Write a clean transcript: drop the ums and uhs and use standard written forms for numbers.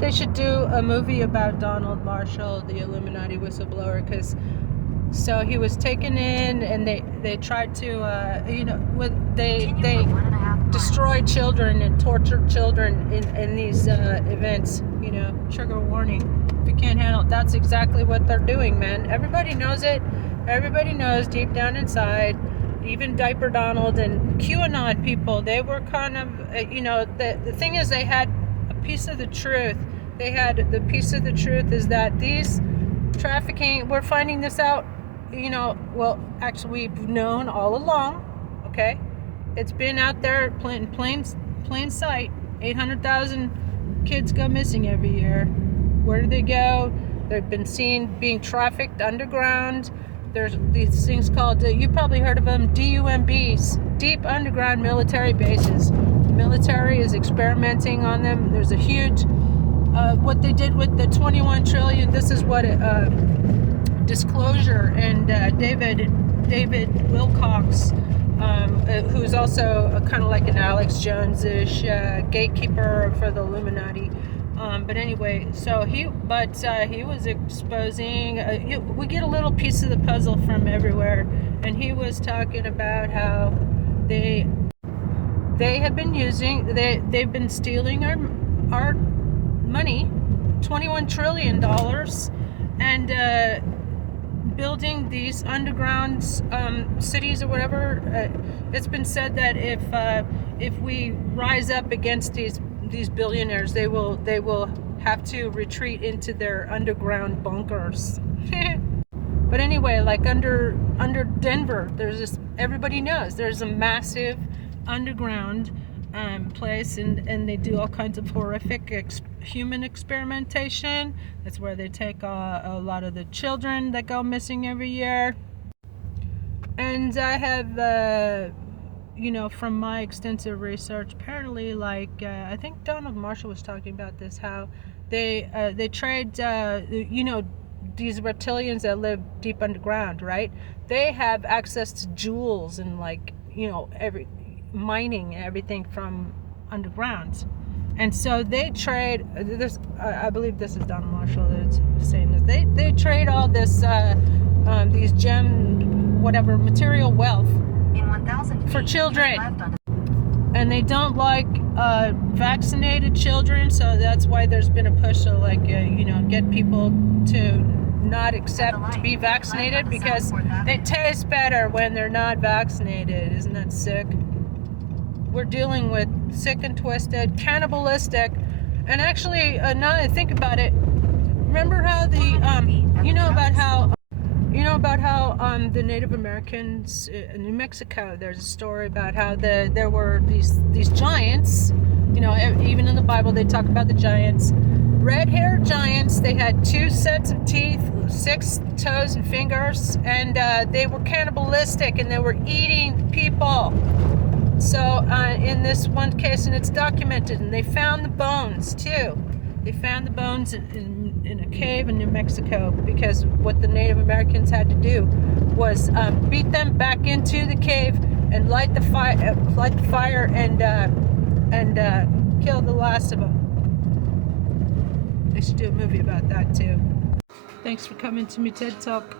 they should do a movie about Donald Marshall, the Illuminati whistleblower, because so he was taken in, and they tried to they destroyed children and tortured children in these events. Trigger warning if you can't handle it. That's exactly what they're doing, man. Everybody knows it. Everybody knows deep down inside. Even Diaper Donald and QAnon people, they were kind of the thing is, they had a piece of the truth. The piece of the truth is that these trafficking, we're finding this out, well, actually we've known all along, okay? It's been out there in plain sight. 800,000 kids go missing every year. Where do they go? They've been seen being trafficked underground. There's these things called, you probably heard of them, DUMBs, deep underground military bases. The military is experimenting on them. There's a huge, what they did with the 21 trillion, this is what Disclosure and David Wilcox, who's also kind of like an Alex Jones-ish gatekeeper for the Illuminati. But anyway, so he was exposing. We get a little piece of the puzzle from everywhere, and he was talking about how they have been they've been stealing our money, $21 trillion, and building these underground cities or whatever. It's been said that if we rise up against these billionaires, they will have to retreat into their underground bunkers. But anyway, like under Denver, there's this, everybody knows there's a massive underground place, and they do all kinds of horrific human experimentation. That's where they take a lot of the children that go missing every year. And I have from my extensive research, apparently, I think Donald Marshall was talking about this, how they trade, these reptilians that live deep underground, right? They have access to jewels and mining everything from underground. And so they trade this, I believe this is Donald Marshall that's saying this. They trade all this, these material wealth for children, and they don't like vaccinated children, so that's why there's been a push to get people to not accept to be vaccinated, because they taste better when they're not vaccinated. Isn't that sick? We're dealing with sick and twisted, cannibalistic, and actually, now that I think about it, remember how about how the Native Americans in New Mexico, there's a story about how there were these giants, even in the Bible they talk about the giants, red-haired giants. They had 2 sets of teeth, 6 toes and fingers, and they were cannibalistic, and they were eating people. So in this one case, and it's documented, and they found the bones too. They found the bones in a cave in New Mexico, because what the Native Americans had to do was beat them back into the cave and light the fire and kill the last of them. They should do a movie about that too. Thanks for coming to me TED Talk.